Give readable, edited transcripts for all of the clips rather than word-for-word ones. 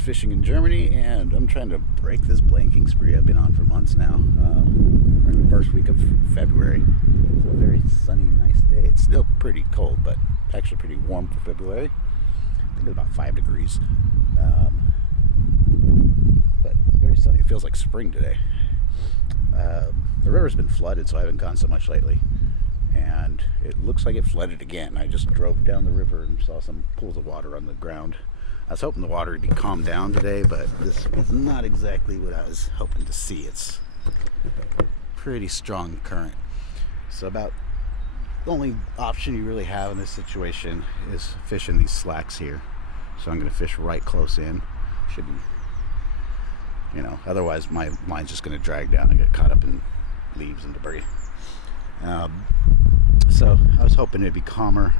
fishing in Germany, and I'm trying to break this blanking spree I've been on for months now. We're in the first week of February. It's a very sunny, nice day. It's still pretty cold, but actually pretty warm for February. I think it's about 5 degrees. But very sunny. It feels like spring today. The river's been flooded, so I haven't gone so much lately. And it looks like it flooded again. I just drove down the river and saw some pools of water on the ground. I was hoping the water would be calmed down today, but this is not exactly what I was hoping to see. It's pretty strong current. So about the only option you really have in this situation is fishing these slacks here. So I'm going to fish right close in. Should be, otherwise my line's just going to drag down and get caught up in leaves and debris. So I was hoping it'd be calmer.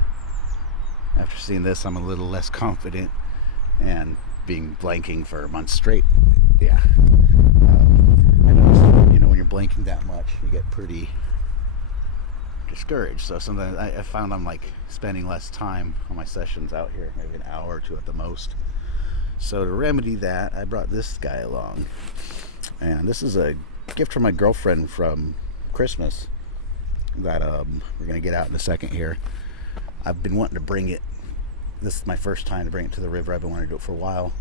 After seeing this, I'm a little less confident, and being blanking for months straight, yeah. I noticed, when you're blanking that much, you get pretty discouraged. So sometimes I found I'm like spending less time on my sessions out here, maybe an hour or two at the most. So to remedy that, I brought this guy along, and this is a gift from my girlfriend from Christmas that we're gonna get out in a second here. I've been wanting to bring it. This is my first time to bring it to the river. I've been wanting to do it for a while.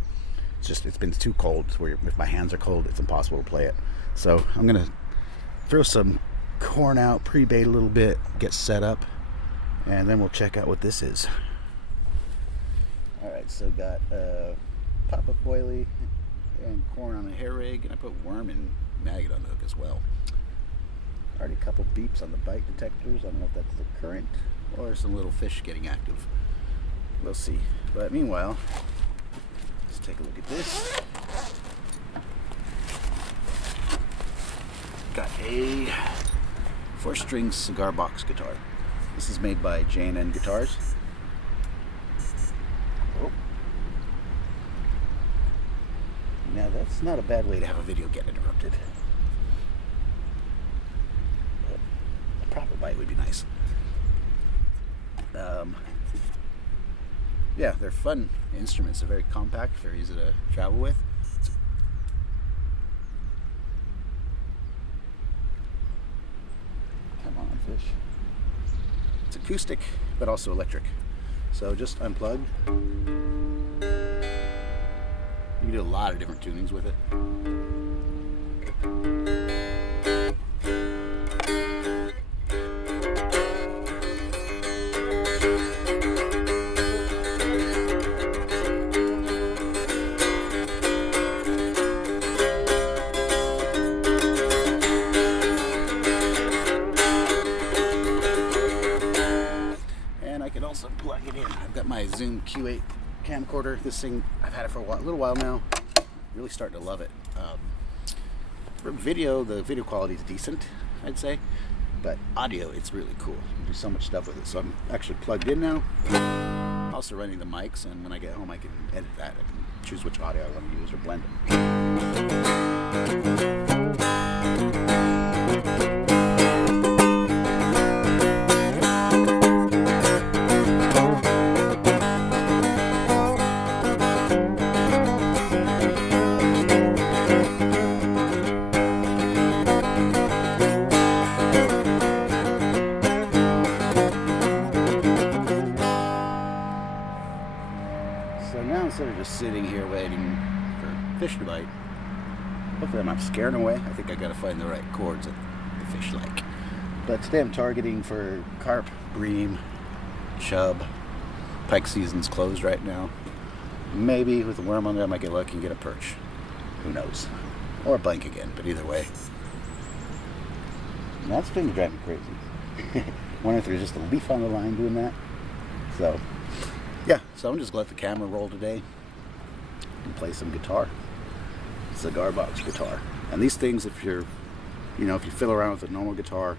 It's been too cold, where if my hands are cold, it's impossible to play it. So I'm gonna throw some corn out, pre-bait a little bit, get set up, and then we'll check out what this is. All right, so got pop-up boilie and corn on a hair rig, and I put worm and maggot on the hook as well. Already a couple beeps on the bite detectors. I don't know if that's the current or some little fish getting active. We'll see. But meanwhile, let's take a look at this. Got a 4-string Cigar Box Guitar. This is made by J&N Guitars. Oh. Now that's not a bad way to have a video get interrupted. Proper bite would be nice. Yeah, they're fun instruments. They're very compact, very easy to travel with. Come on, fish. It's acoustic, but also electric. So just unplug. You can do a lot of different tunings with it. Also plug it in. I've got my Zoom Q8 camcorder. This thing, I've had it for a little while now. Really starting to love it. For video, the video quality is decent, I'd say, but audio, it's really cool. You can do so much stuff with it. So I'm actually plugged in now. Also running the mics, and when I get home I can edit that. I can choose which audio I want to use or blend them. So now, instead of just sitting here waiting for fish to bite, hopefully I'm not scaring them away. I think I gotta find the right chords that the fish like. But today I'm targeting for carp, bream, chub. Pike season's closed right now. Maybe with a worm on there I might get lucky and get a perch. Who knows? Or a blank again, but either way. And that's starting to drive me crazy. Wonder if there's just a leaf on the line doing that. So yeah, so I'm just gonna let the camera roll today and play some guitar. Cigar Box Guitar. And these things, if you're, if you fiddle around with a normal guitar,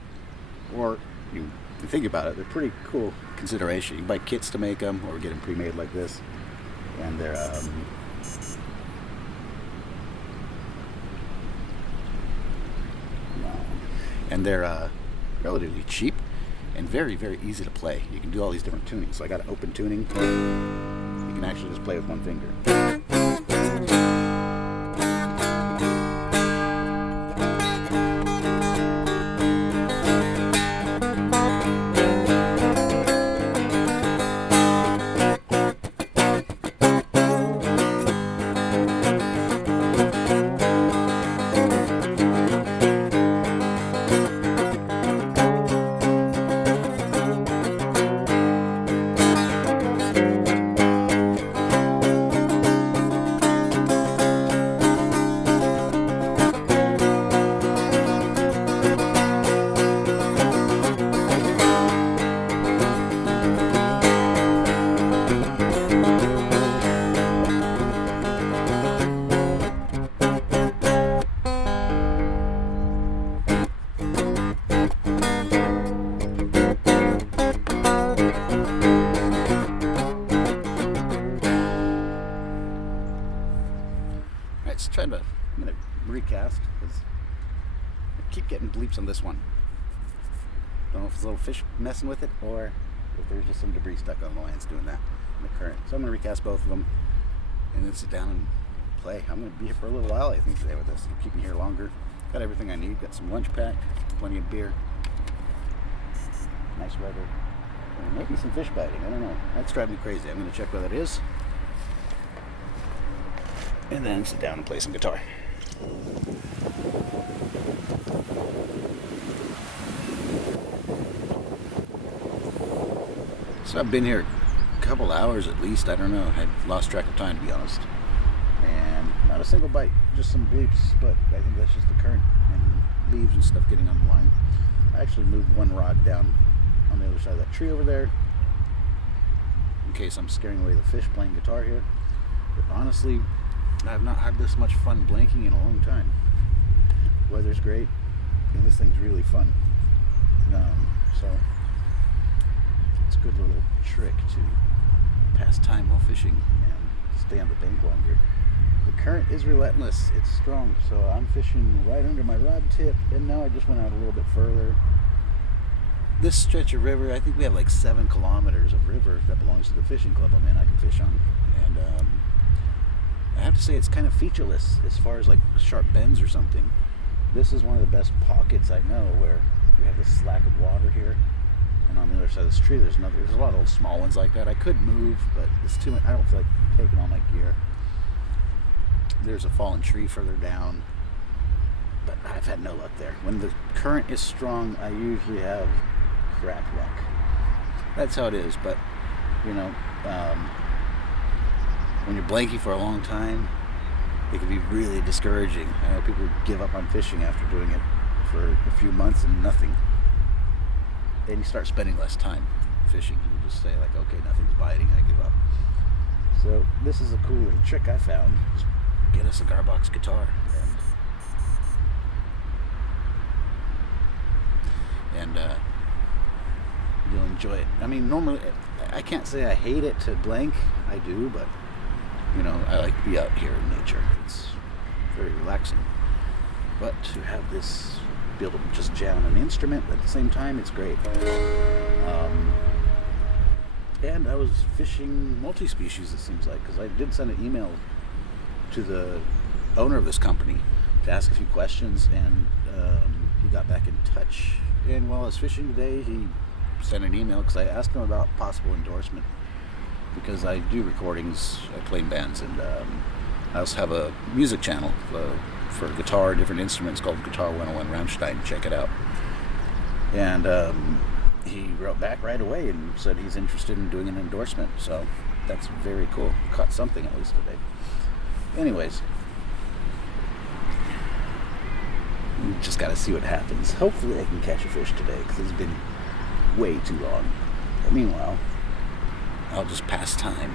or you think about it, they're pretty cool consideration. You can buy kits to make them, or get them pre-made like this. And they're relatively cheap and very, very easy to play. You can do all these different tunings. So I got an open tuning. You can actually just play with one finger. Let's try to. I'm gonna recast because I keep getting bleeps on this one. Don't know if it's a little fish messing with it or if there's just some debris stuck on the lines doing that in the current. So I'm gonna recast both of them and then sit down and play. I'm gonna be here for a little while, I think, today with this. It'll keep me here longer. Got everything I need. Got some lunch packed, plenty of beer, nice weather, and maybe some fish biting. I don't know. That's driving me crazy. I'm gonna check what that is, and then sit down and play some guitar. So I've been here a couple hours at least. I don't know. I lost track of time, to be honest. And not a single bite, just some bleeps, but I think that's just the current and leaves and stuff getting on the line. I actually moved one rod down on the other side of that tree over there in case I'm scaring away the fish playing guitar here. But honestly, I have not had this much fun blanking in a long time. Weather's great, and this thing's really fun. So it's a good little trick to pass time while fishing and stay on the bank longer. The current is relentless. It's strong, so I'm fishing right under my rod tip, and now I just went out a little bit further. This stretch of river, I think we have like 7 kilometers of river that belongs to the fishing club I'm in. I can fish on, and I have to say it's kind of featureless as far as like sharp bends or something. This is one of the best pockets I know where we have this slack of water here, and on the other side of this tree there's a lot of small ones like that. I could move, but it's too much. I don't feel like taking all my gear. There's a fallen tree further down, but I've had no luck there. When the current is strong, I usually have crap luck. That's how it is, but you know, when you're blanking for a long time, it can be really discouraging. I know people give up on fishing after doing it for a few months and nothing. Then you start spending less time fishing. You just say like, okay, nothing's biting, I give up. So this is a cool little trick I found. Just get a Cigar Box guitar and you'll enjoy it. I mean, normally I can't say I hate it to blank. I do, but you know, I like to be out here in nature. It's very relaxing. But to have this, be able to just jam on an instrument at the same time, it's great. And I was fishing multi-species, it seems like, because I did send an email to the owner of this company to ask a few questions, and he got back in touch. And while I was fishing today, he sent an email because I asked him about possible endorsement, because I do recordings, I play in bands, and I also have a music channel for guitar, different instruments, called Guitar 101 Rammstein. Check it out. And he wrote back right away and said he's interested in doing an endorsement, so that's very cool. Caught something at least today. Anyways, we just got to see what happens. Hopefully I can catch a fish today, because it's been way too long. But meanwhile, I'll just pass time.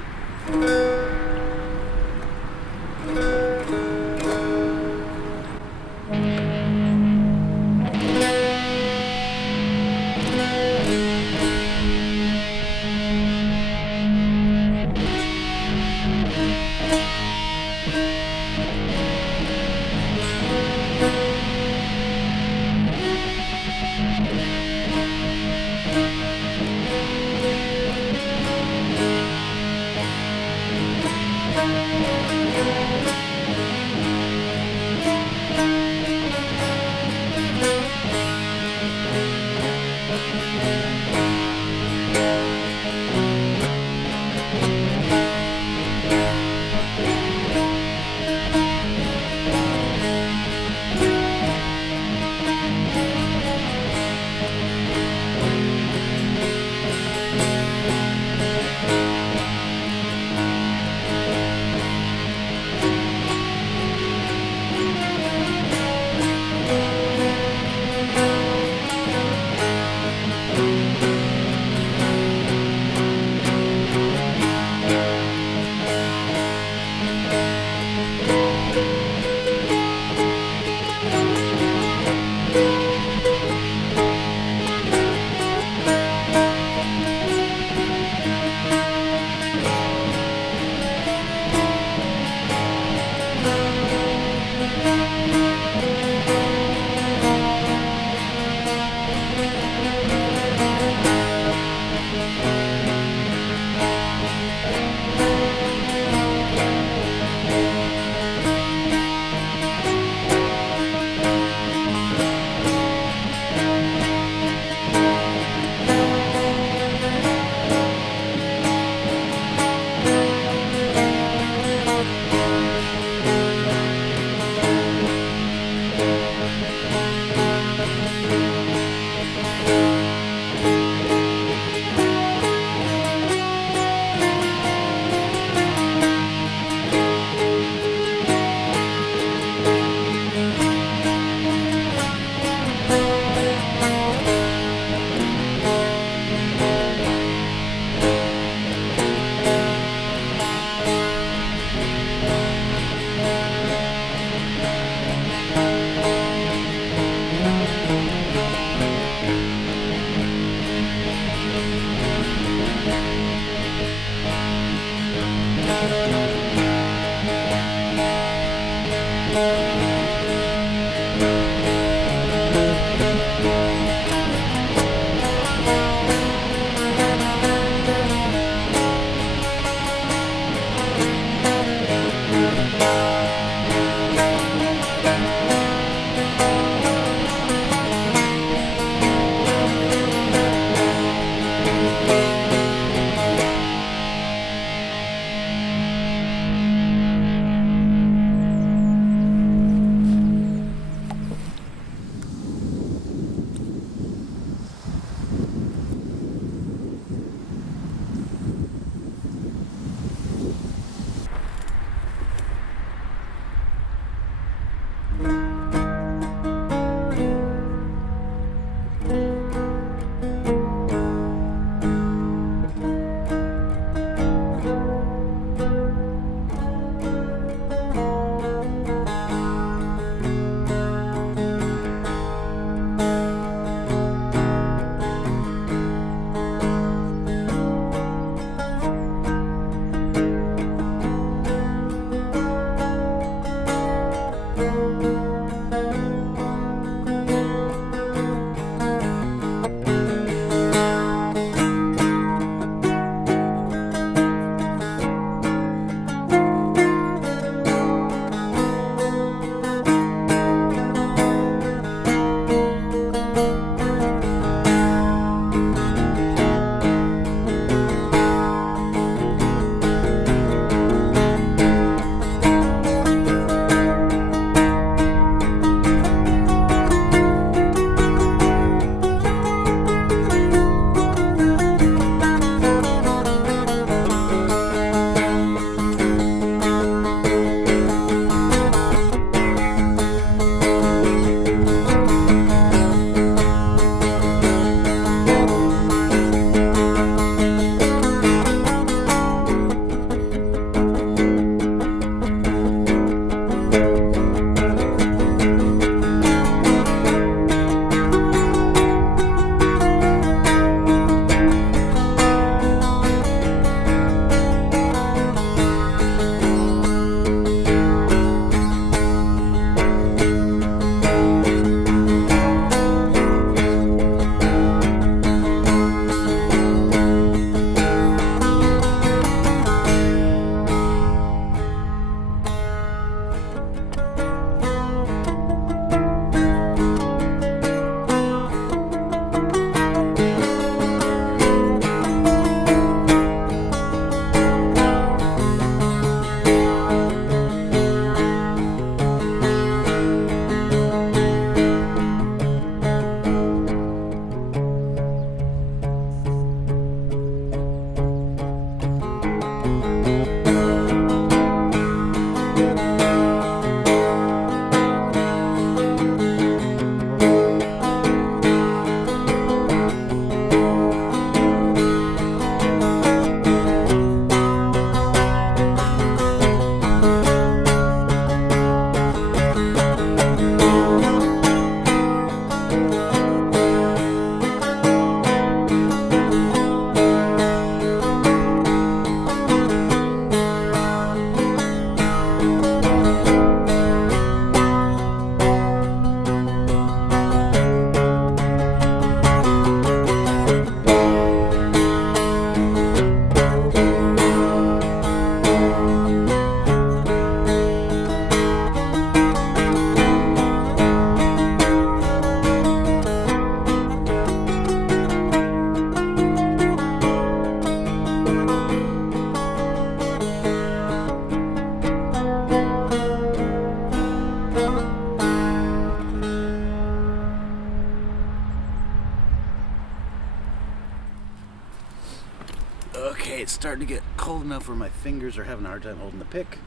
cold enough where my fingers are having a hard time holding the pick.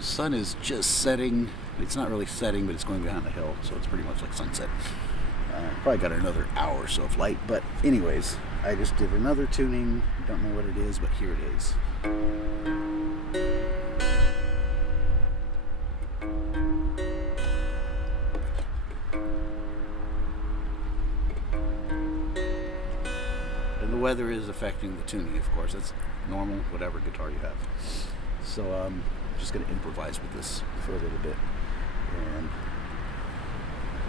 Sun is just setting. It's not really setting, but it's going behind the hill, so it's pretty much like sunset. Probably got another hour or so of light, but anyways, I just did another tuning. Don't know what it is, but here it is. And the weather is affecting the tuning, of course. That's normal, whatever guitar you have. So I'm just going to improvise with this for a little bit and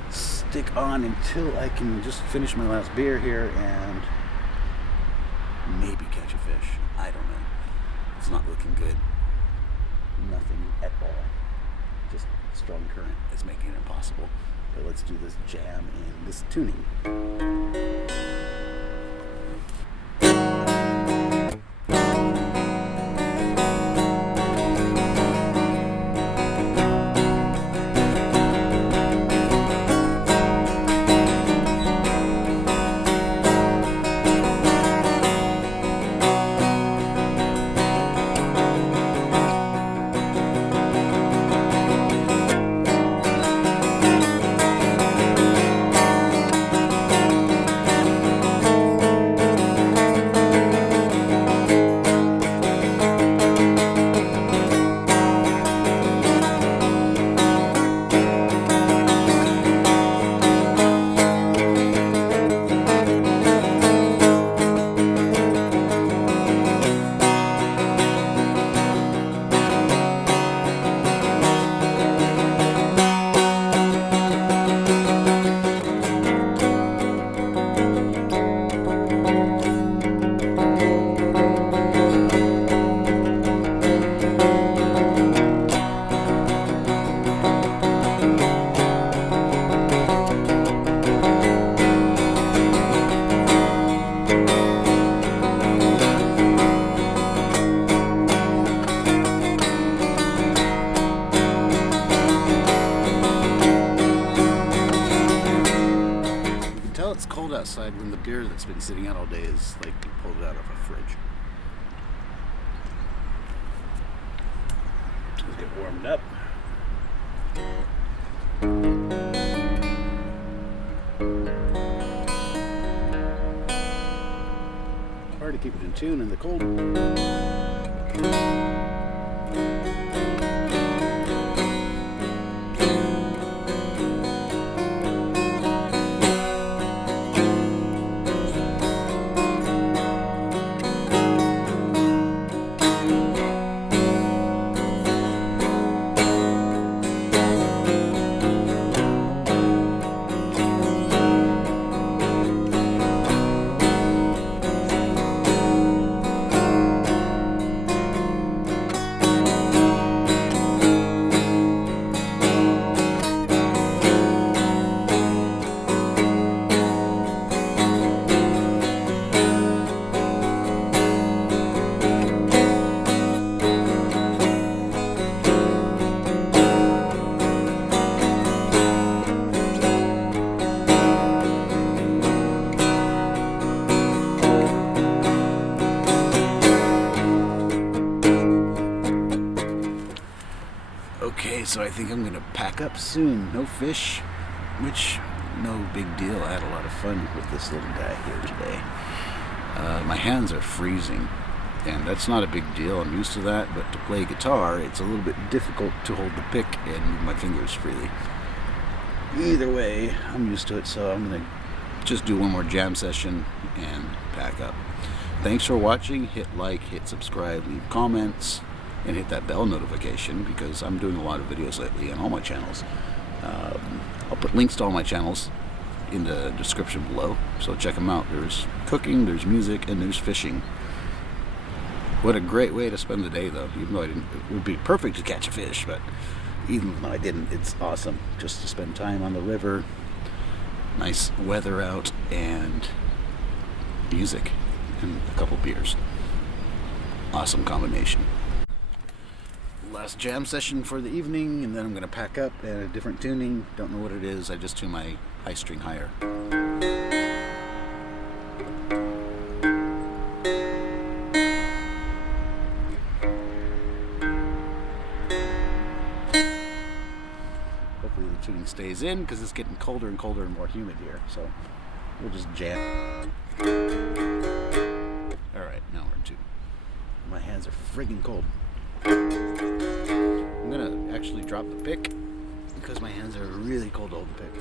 stick on until I can just finish my last beer here and maybe catch a fish. I don't know. It's not looking good. Nothing at all. Just strong current is making it impossible. But let's do this jam and this tuning. It's cold outside when the beer that's been sitting out all day is like you pulled it out of a fridge. Let's get warmed up. Hard to keep it in tune in the cold. Okay, so I think I'm gonna pack up soon. No fish, which no big deal. I had a lot of fun with this little guy here today. My hands are freezing, and that's not a big deal. I'm used to that, but to play guitar, it's a little bit difficult to hold the pick and move my fingers freely. Either way, I'm used to it, so I'm gonna just do one more jam session and pack up. Thanks for watching. Hit like, hit subscribe, leave comments, and hit that bell notification because I'm doing a lot of videos lately on all my channels. I'll put links to all my channels in the description below, so check them out. There's cooking, there's music, and there's fishing. What a great way to spend the day, though. Even though I didn't, it would be perfect to catch a fish, but even though I didn't, it's awesome just to spend time on the river, nice weather out, and music, and a couple beers. Awesome combination. Last jam session for the evening, and then I'm going to pack up and a different tuning. Don't know what it is. I just tune my high string higher. tuning stays in because it's getting colder and colder and more humid here. So we'll just jam. Alright, now we're in tune. My hands are friggin' cold. I'm gonna actually drop the pick because my hands are really cold to hold the pick.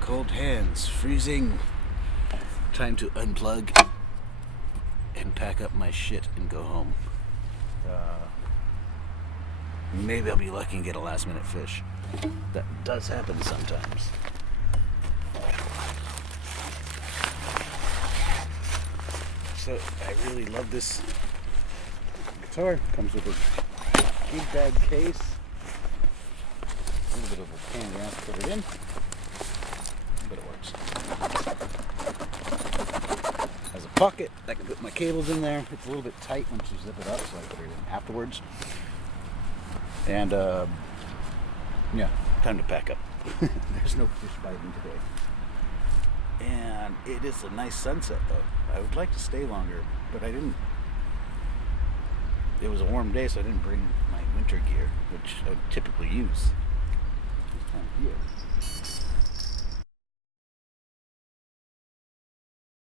Cold hands, freezing. Time to unplug and pack up my shit and go home. Maybe I'll be lucky and get a last minute fish. That does happen sometimes. So I really love this guitar. Comes with a big bag case. A little bit of a pain in the ass to put it in, but it works. Has a pocket. I can put my cables in there. It's a little bit tight once you zip it up, so I put it in afterwards. And yeah, time to pack up. There's no fish biting today. And it is a nice sunset though. I would like to stay longer, but I didn't. It was a warm day, so I didn't bring my winter gear, which I would typically use this time of year.